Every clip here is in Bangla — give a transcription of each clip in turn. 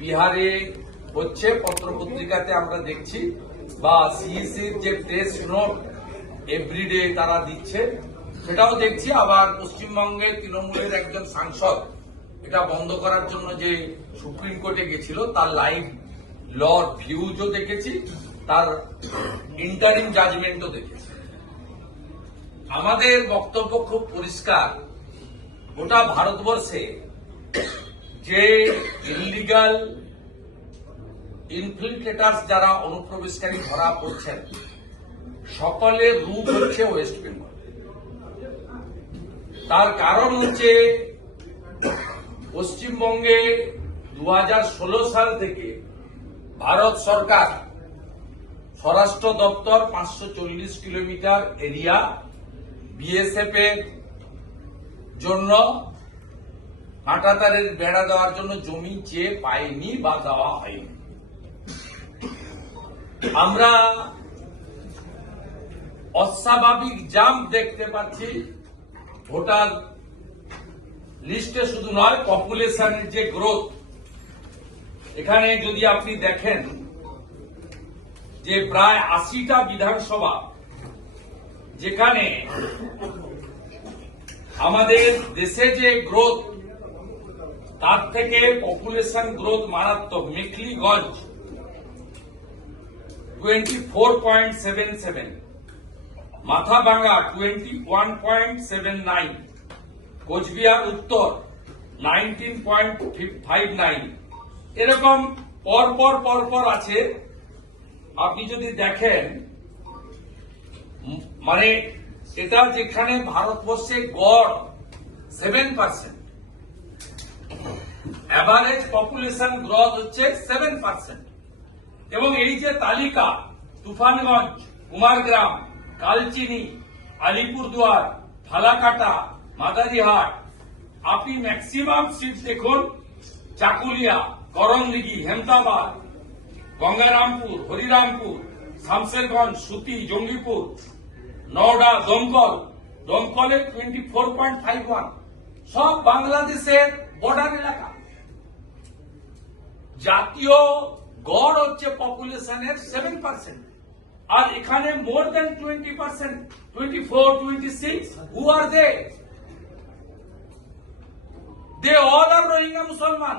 বিহারে হচ্ছে পত্রপত্রিকাতে আমরা দেখছি, বা সিইসির যে প্রেস নোট এভরিডে তারা দিচ্ছে সেটাও দেখছি। আবার পশ্চিমবঙ্গের তৃণমূলের একজন সাংসদ এটা বন্ধ করার জন্য যে সুপ্রিম কোর্টে গেছিল তার লাইভ ল ভিউজও দেখেছি, তার ইন্টারিম জাজমেন্টও দেখেছি। আমাদের বক্তব্য খুব পরিষ্কার, গোটা ভারতবর্ষে যে ইলিগাল ইনফিল্ট্রেটার্স যারা অনুপ্রবেশকারী ধরা পড়ছেন সকলের রূপ হচ্ছে ওয়েস্ট বেঙ্গল। তার কারণ হচ্ছে পশ্চিমবঙ্গে 2016 সাল থেকে ভারত সরকার স্বরাষ্ট্র দপ্তর 540 কিলোমিটার এরিয়া বিএসএফ এর জন্য কাঁটাতারের বেড়া দেওয়ার জন্য জমি চেয়ে পায়নি বা দেওয়া হয়নি। আমরা অস্বাভাবিক জাম্প দেখতে পাচ্ছি ভোটার লিস্টে, শুধু নয় পপুলেশনের যে গ্রোথ। এখানে যদি আপনি দেখেন যে প্রায় 80টা বিধানসভা যেখানে আমাদের দেশে যে গ্রোথ তার থেকে পপুলেশন গ্রোথ মারাত্মক। মেখলিগঞ্জ 24.77, মাথাভাঙ্গা 21.79, কোচবিহার উত্তর 19.59, এরকম পরপর আছে। আপনি যদি দেখেন মানে এটা যেখানে ভারতবর্ষে গড় 7%, এভারেজ পপুলেশন গ্রোথ হচ্ছে 7%। এবং এই যে তালিকা, তুফানগঞ্জ, কুমারগ্রাম, কালচিনি, আলিপুরদুয়ার, ফালাকাটা, মাদারিহাট, আপনি ম্যাক্সিমাম সিট দেখুন চাকুলিয়া, করণদিঘি, হেমতাবাদ, গঙ্গারামপুর, হরিরামপুর, শামশেরগঞ্জ, সুতি, জঙ্গিপুর, নওডা, দমকলে 24.51, সব বাংলাদেশের বর্ডার এলাকা। জাতীয় গড় হচ্ছে পপুলেশনের 7%, আর এখানে মোর দেন 20%, 24, 26, হু আর দে? They all are Rohingya Musliman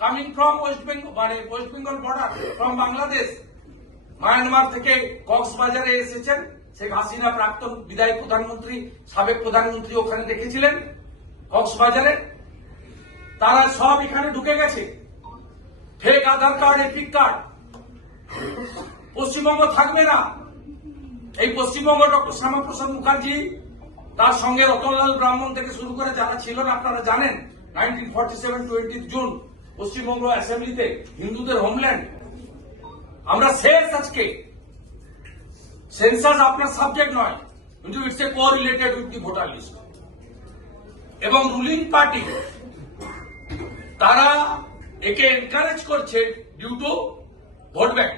coming from West Bengal border, from Bangladesh. Myanmar থেকে কক্সবাজারে এসেছেন। শেখ হাসিনা প্রাক্তন বিদায়ী প্রধানমন্ত্রী, সাবেক প্রধানমন্ত্রী ওখানে দেখেছিলেন কক্সবাজারে। তারা সব এখানে ঢুকে গেছে, ফেক আধার কার্ড, এপিক কার্ড। পশ্চিমবঙ্গ থাকবে না। এই পশ্চিমবঙ্গ ডক্টর শ্যামাপ্রসাদ মুখার্জি, তার সঙ্গে রতনলাল ব্রাহ্মণ থেকে শুরু করে যারা ছিলেন আপনারা জানেন, 1947 20 জুন পশ্চিমবঙ্গ অ্যাসেম্বলিতে হিন্দুদের হোমল্যান্ড। আমরা শেষ আজকে। সেন্সাস আপনার সাবজেক্ট নয়, কিন্তু it's a correlated with the voter list. এবং রুলিং পার্টি তারা একে এনকারেজ করছে due to vote bank.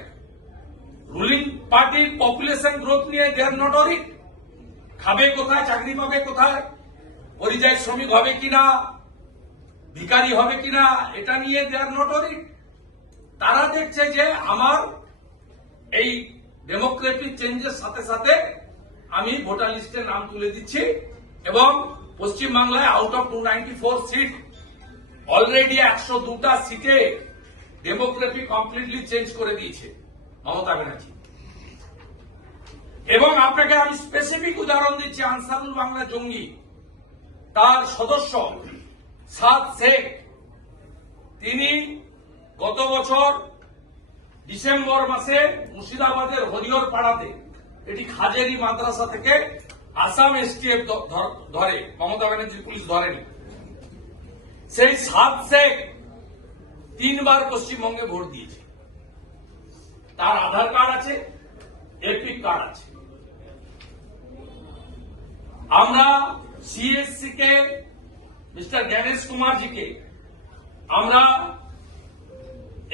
Ruling পার্টির পপুলেশন গ্রোথ নিয়ে দে আর নট অরিড। খাবে কোথায়, চাকরি পাবে কোথায়, পরিযায়ী শ্রমিক হবে কিনা, ভিখারি হবে কিনা, এটা নিয়ে দে আর নট অরিড। তারা দেখছে যে আমার এই ডেমোক্রেটিক চেঞ্জের সাথে সাথে আমি ভোটার লিস্টে নাম তুলে দিচ্ছি। এবং পশ্চিমবাংলায় আউট অফ 294 সিট অলরেডি 102টা সিটে ডেমোক্রেসি কমপ্লিটলি চেঞ্জ করে দিয়েছে মমতা ব্যানার্জি। এবং আপনাকে আমি স্পেসিফিক উদাহরণ দিচ্ছি, আনসারুল বাংলা জঙ্গি, তার সদস্য সাদ শেখ, তিনি গত বছর ডিসেম্বর মাসে মুর্শিদাবাদের হরিহর পাড়াতে, এটি খাজেরি মাদ্রাসা থেকে আসাম এসটিএফ ধরে, মমতা ব্যানার্জির পুলিশ ধরেনি। সেই সাদ শেখ 3 বার পশ্চিমবঙ্গে ভোট দিয়েছে। তার আধার কার্ড আছে, এপিক কার্ড আছে। আমরা সিএসসি কে, মিস্টার জ্ঞানেশ কুমারজিকে আমরা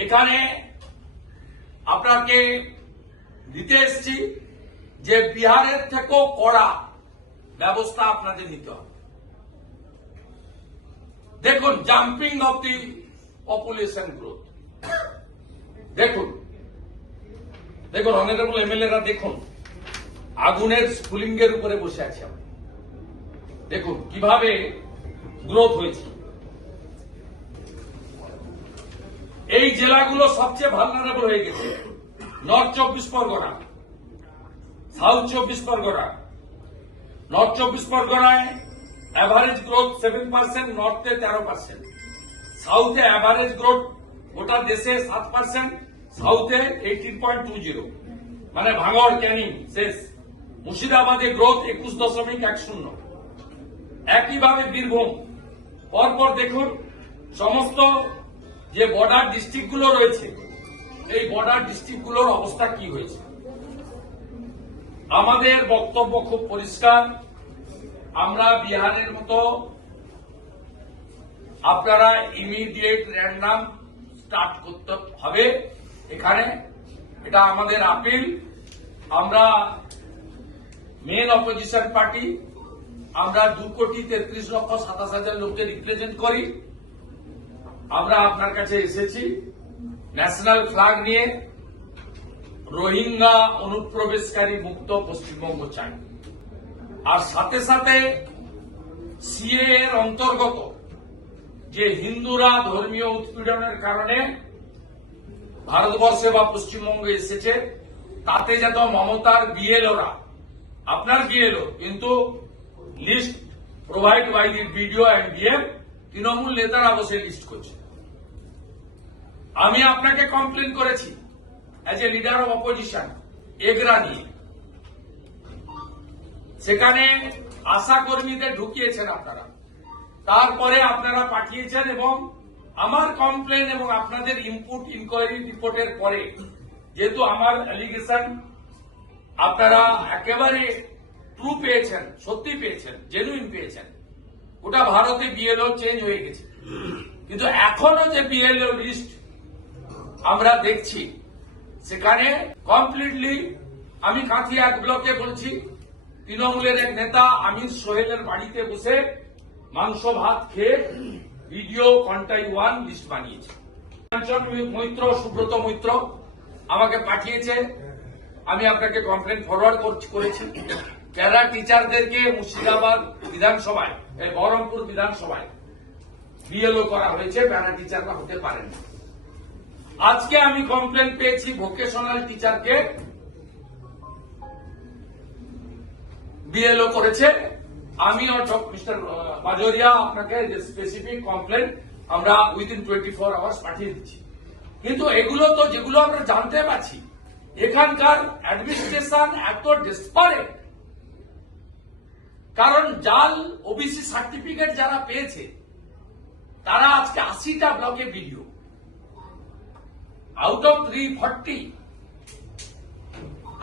এখানে আপনাকে দিতে এসছি যে বিহারের থেকেও কড়া ব্যবস্থা আপনাদের নিতে হবে। দেখুন, jumping of the population growth. দেখুন দেখুন অনারেবল এমএলএরা দেখুন, আগুনের স্ফুলিঙ্গের উপরে বসে আছে আমরা। দেখুন কিভাবে গ্রোথ হয়েছে। এই জেলাগুলো সবচেয়ে ভালনারেবল হয়ে গেছে। North 24 Pargana, south 24 Pargana. North 24 পরগনায় অ্যাভারেজ গ্রোথ 7%, নর্থে 13%, সাউথে অ্যাভারেজ গ্রোথ গোটা দেশে 7%, সাউথে 18.20, মানে ভাঙড় ক্যানিং শেষ। মুর্শিদাবাদে গ্রোথ 21.10। একইভাবে বীরভূম। পরপর দেখুন সমস্ত যে বর্ডার ডিস্ট্রিক্ট গুলো রয়েছে, এই বর্ডার ডিস্ট্রিক্ট গুলোর অবস্থা কি হয়েছে। আমাদের বক্তব্য খুব পরিষ্কার, আমরা বিহারের মতো আপনারা ইমিডিয়েট র্যান্ডাম স্টার্ট করতে হবে এখানে, এটা আমাদের আপিল। আমরা মেন অপোজিশন পার্টি, আমরা 2,33,27,000 লোককে রিপ্রেজেন্ট করি। আমরা আপনার কাছে এসেছি ন্যাশনাল ফ্ল্যাগ নিয়ে, রোহিঙ্গা অনুপ্রবেশকারী মুক্ত পশ্চিমবঙ্গ চাই। আর সাথে সাথে সিএ এর অন্তর্গত যে হিন্দুরা ধর্মীয় উৎপীড়নের কারণে ভারতবর্ষে বা পশ্চিমবঙ্গে এসেছে, তাতে যত মমতার বিএলওরা, আপনার বিএলও কিন্তু list provide by the BDO and DM, Trinamool নেতারা বসে লিস্ট করছে। আমি আপনাকে কমপ্লেন করেছি as a leader of opposition Egra নিয়ে, সেখানে আশা কর্মীদের ঢুকিয়েছেন আপনারা, তারপরে আপনারা পাঠিয়েছেন এবং আমার কমপ্লেন এবং আপনাদের ইনপুট ইনকোয়ারি রিপোর্টের পরে যেহেতু আমার অ্যালিগেশন আপনারা একেবারে ট্রু পেয়েছেন, সত্যি পেয়েছেন, জেনুইন পেয়েছেন, গোটা ভারতে বিএলও চেঞ্জ হয়ে গেছে। কিন্তু এখনো যে বিএলও লিস্ট আমরা দেখছি সেখানে কমপ্লিটলি, আমি কাঁথি 1 ব্লকে বলছি, তৃণমূলের এক নেতা আমির সোহেলের বাড়িতে বসে মাংস ভাত খেয়ে ভিডিও কন্টাই 1 লিস্ট বানিয়েছে। কাঞ্চন মৈত্র, সুব্রত মৈত্র আমাকে পাঠিয়েছে, আমি আপনাকে কমপ্লেন ফরওয়ার্ড করেছি। প্যারা টিচারদেরকে মুর্শিদাবাদ বিধানসভায়, এই বহরমপুর বিধানসভায় বিএলও করা হয়েছে, প্যারা টিচাররা হতে পারেন না। আজকে আমি কমপ্লেন পেয়েছি ভোকেশনাল টিচারকে বিএলও করেছে। আমি মিস্টার বাজোরিয়া আপনাকে স্পেসিফিক কমপ্লেন আমরা উইদিন 24 আওয়ার্স পাঠিয়ে দিচ্ছি। কিন্তু এগুলো তো যেগুলো আমরা জানতে পারছি, এখানকার অ্যাডমিনিস্ট্রেশন এত ডেসপারেট, কারণ জাল ওবিসি সার্টিফিকেট যারা পেয়েছে তারা আজকে 80টা ব্লকে ভিডিও, আউট অফ 340।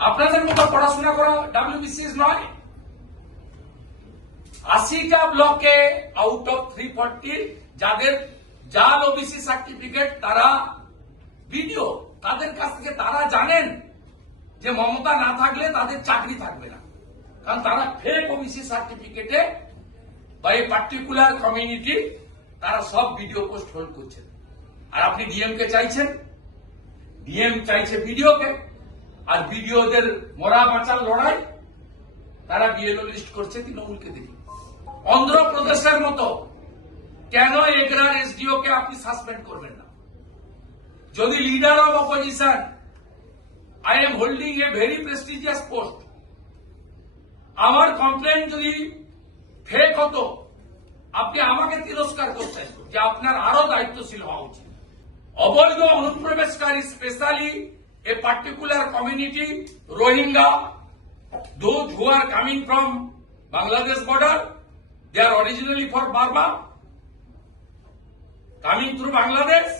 আপনাদের মতো পড়াশোনা করা ডাব্লিউবিসিএস নয়। 80টা ব্লকে আউট অফ 340 যাদের জাল ওবিসি সার্টিফিকেট, তারা ভিডিও, তাদের কাছ থেকে তারা জানেন যে মমতা না থাকলে তাদের চাকরি থাকবে না, কারণ তারা ফেক ওবিসি সার্টিফিকেটে বা এই পার্টিকুলার কমিউনিটি তারা সব ভিডিও পোস্ট হোল্ড করছেন। আর আপনি ডিএম কে চাইছেন, ডিএম চাইছে ভিডিওকে, আর ভিডিওদের মরা বাঁচার লড়াই তারা বিএলও লিস্ট করছে তৃণমূলকে দেখি। অন্ধ্রপ্রদেশের মতো কেন এগরার এসডিও কে আপনি সাসপেন্ড করবেন না? যদি leader of opposition, I am holding a very prestigious post, আমার কমপ্লেন যদি ফেক হতো আপনি আমাকে তিরস্কার করতেন যে আপনার আরো দায়িত্বশীল হওয়া উচিত। অবৈধ অনুপ্রবেশকারী, specially a particular community Rohingya, those who are coming from Bangladesh border, they are originally for Burma, coming through Bangladesh,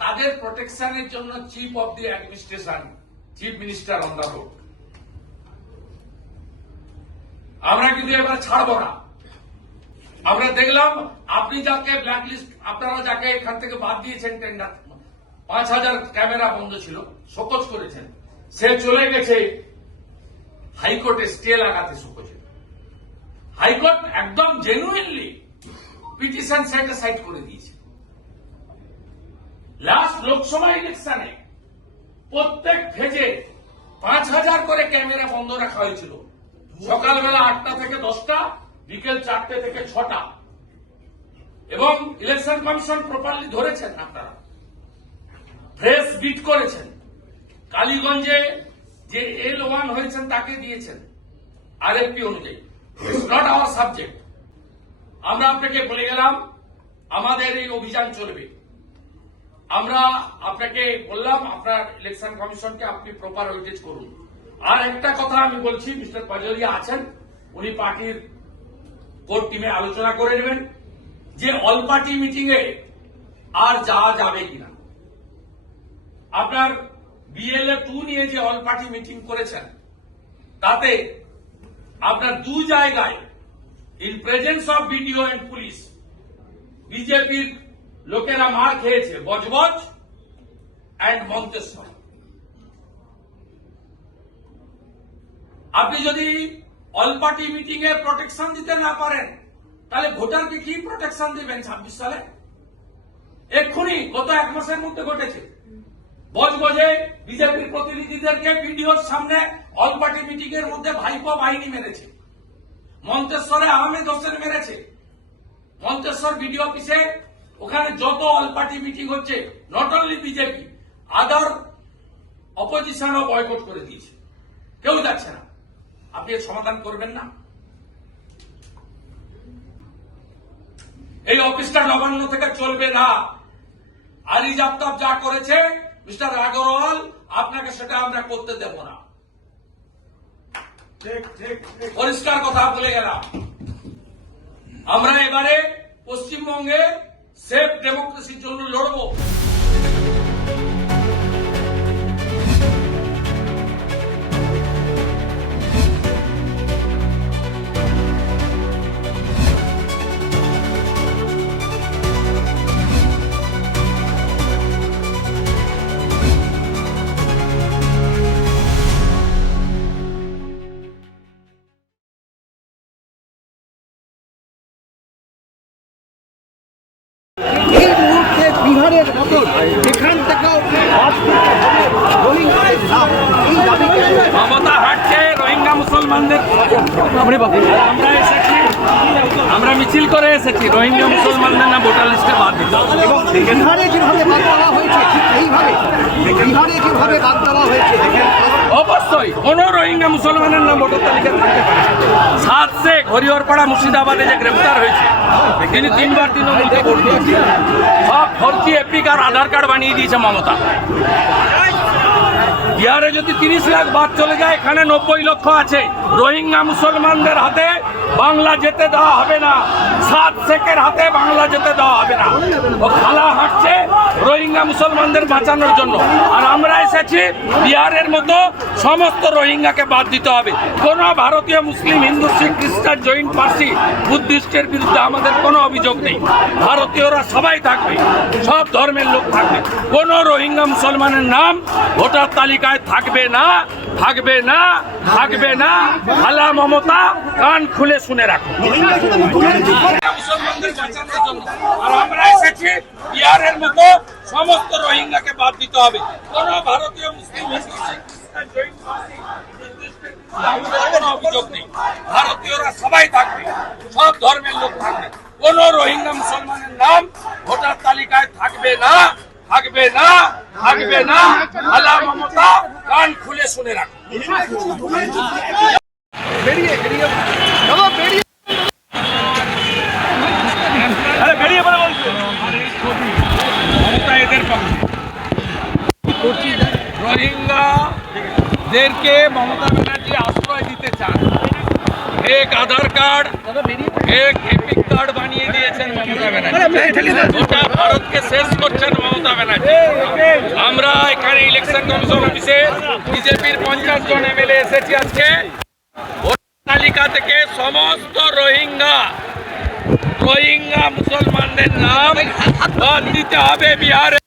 তাদের প্রোটেকশনের জন্য chief of the administration, chief minister on the road. আমরা কিন্তু এবার ছাড়ব না। আমরা দেখলাম আপনি যাকে ব্ল্যাকলিস্ট, আপনারা যাকে এখান থেকে বাদ দিয়েছেন টেন্ডার, 5,000 ক্যামেরা বন্ধ ছিল, শোকজ করেছেন, সে চলে গেছে হাইকোর্টে স্টে লাগাতে শোকজে। হাইকোর্ট একদম জেনুইনলি পিটিশন সেট সাইড করে দিয়েছে। লোকসভা ইলেকশনে প্রত্যেক ফেজে 5,000 করে ক্যামেরা বন্ধ রাখা হয়েছিল, সকালবেলা 8টা থেকে 10টা, বিকেল 4টে থেকে 6টা, এবং ইলেকশন কমিশন প্রপারলি ধরেছেন। আপনারা ফ্রেশ বিট করেছেন, কালীগঞ্জে যে L1 হয়েছেন তাকে দিয়েছেন RFP অনুযায়ী। It's not our subject. আমরা আপনাকে বলে গেলাম আমাদের এই অভিযান চলবে। আমরা আপনাকে বললাম আপনার ইলেকশন কমিশনকে আপনি প্রপার ওয়েটেজ করুন। আর একটা কথা আমি বলছি, মিস্টার পাজরিয়া আছেন, উনি পার্টির কোর টিমে আলোচনা করে নেবেন যে অল পার্টি মিটিং এ আর যাওয়া যাবে কিনা। আপনার BLA 2 নিয়ে যে অল পার্টি মিটিং করেছেন তাতে আপনার 2 জায়গায় in presence of BDO and police বিজেপির লোকেরা মার খেয়েছে, বজবজ এন্ড মন্তেশ্বর। আপনি যদি অল পার্টি মিটিং এ প্রোটেকশন দিতে না পারেন তাহলে ভোটারকে কি প্রোটেকশন দিবেন 26 সালে? এক্ষুনি গত 1 মাসের মধ্যে ঘটেছে। বজবজে বিজেপির প্রতিনিধিদেরকে BDOর সামনে অল পার্টি মিটিং এর মধ্যে ভাইপো বাহিনী মেরেছে। মন্তেশ্বরে আহমেদ হোসেন মেরেছে। মন্তেশ্বর BDO অফিসে ওখানে যত অল পার্টি মিটিং হচ্ছে, নট অনলি বিজেপি, আদার অপোজিশনও বয়কট করে দিয়েছে, কেউ যাচ্ছে না। আপনি এর সমাধান করবেন না? এই অফিসটা নবান্ন থেকে চলবে না। আরিজ আফতাব যা করেছে মিস্টার আগরওয়াল, আপনাকে সেটা আমরা করতে দেব না। পরিষ্কার কথা বলে গেলাম। আমরা এবারে পশ্চিমবঙ্গে সেফ ডেমোক্রেসির জন্য লড়বো। এই মুহূর্তে বিহারের মতন এখান থেকেও এই দাবিকে মমতা হাঁটছে রোহিঙ্গা মুসলমানদের। আমরা এসেছি, আমরা মিছিল করে এসেছি রোহিঙ্গা মুসলমানদের না ভোটার লিস্টে বাদ দিতে হবে। এবং বিহারে যেভাবে বাদ দেওয়া হয়েছে ঠিক এইভাবে বিহারে যেভাবে বাদ দেওয়া হয়েছে অবশ্যই কোন রোহিঙ্গা মুসলমানের নাম ভোটার তালিকায় থাকতে পারে। সাত শেখ হরিহরপাড়া মুর্শিদাবাদে যে গ্রেফতার হয়েছে, তিনি 3বার তৃণমূলকে ভোট দিয়েছে। সব ফর্জি এপিক আর আধার কার্ড বানিয়ে দিয়েছে মমতা। বিহারে যদি 30 লাখ বাদ চলে যায়, এখানে 90 লক্ষ আছে। রোহিঙ্গা মুসলমানদের হাতে বাংলা যেতে দেওয়া হবে না, সাত শেখের হাতে বাংলা যেতে দেওয়া হবে না। ও খালা হাঁটছে রোহিঙ্গা মুসলমানদের বাঁচানোর জন্য। আর আমরা এসেছি বিহারের মতো সমস্ত রোহিঙ্গাকে বাদ দিতে হবে। কোন ভারতীয় মুসলিম, হিন্দু, শিখ, খ্রিস্টান, জৈন, পার্সি, বুদ্ধিস্টের বিরুদ্ধে আমাদের কোনো অভিযোগ নেই। ভারতীয়রা সবাই থাকবে, সব ধর্মের লোক থাকবে। কোন রোহিঙ্গা মুসলমানের নাম ভোটার তালিকায় থাকবে না, থাকবে না, থাকবে না। খালা মমতা কান খুলে শুনে রাখো। মুসলমানদের বাঁচানোর জন্য। আর আমরা এসেছি বিহারের মতো সমস্ত রোহিঙ্গাকে বাদ দিতে হবে। কোন ভারতীয় মুসলিম, হিন্দু, শিখ, খ্রিস্টান, জৈন, পার্সি, বুদ্ধিস্টের বিরুদ্ধে আমাদের কোনো অভিযোগ নেই। ভারতীয়রা সবাই থাকবে, সব ধর্মের লোক থাকবে। কোন রোহিঙ্গা মুসলমানের নাম ভোটার তালিকায় থাকবে না, থাকবে না, থাকবে না। খালা মমতা কান খুলে শুনে রাখো। বেরিয়ে বেরিয়ে চলো বেরিয়ে বেরিয়ে পড়ে বলছে মমতা এদের পক্ষে। রোহিঙ্গাদেরকে মমতা ব্যানার্জি আশ্রয় দিতে চান। এক আধার কার্ড, এক এপিক কার্ড বানিয়ে দিয়েছেন মমতা ব্যানার্জি। গোটা ভারতকে শেষ করছেন মমতা ব্যানার্জি। আমরা এখানে ইলেকশন কমিশন অফিসে বিজেপির 50 জন MLA এসেছি আজকে। ভোটার তালিকা থেকে সমস্ত রোহিঙ্গা মুসলমানদের নাম বাদ দিতে হবে বিহারে।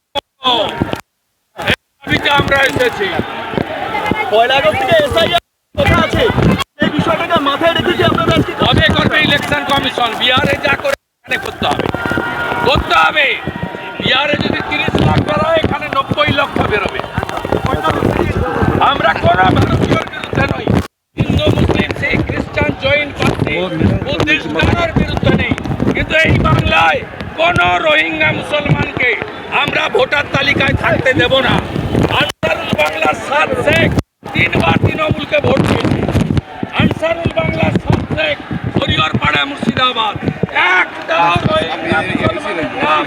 আমরা এসেছি। 1 আগস্ট থেকে SIR কথা আছে, এই বিষয়টাকে মাথায় রেখে যে আপনারা আজকে কবে করবে ইলেকশন কমিশন? বিহারে যা করে এখানে করতে হবে, করতে হবে। বিহারে যদি 30 লাখ বেরোয়, এখানে রোহিঙ্গা মুসলমানকে আমরা ভোটার তালিকায় থাকতে দেব না। আনসারুল বাংলার 7 শেখ 3 বার তৃণমূলকে ভোট দিয়েছে। আনসারুল বাংলার 7 শেখ হরিহরপাড়া মুর্শিদাবাদ, একটা রোহিঙ্গা মুসলমানের নাম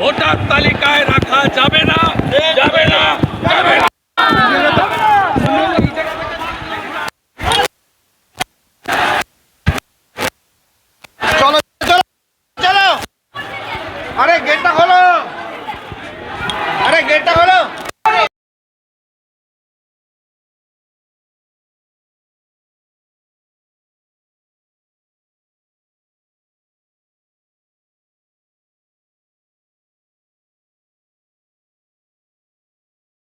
ভোটার তালিকায় রাখা যাবে না।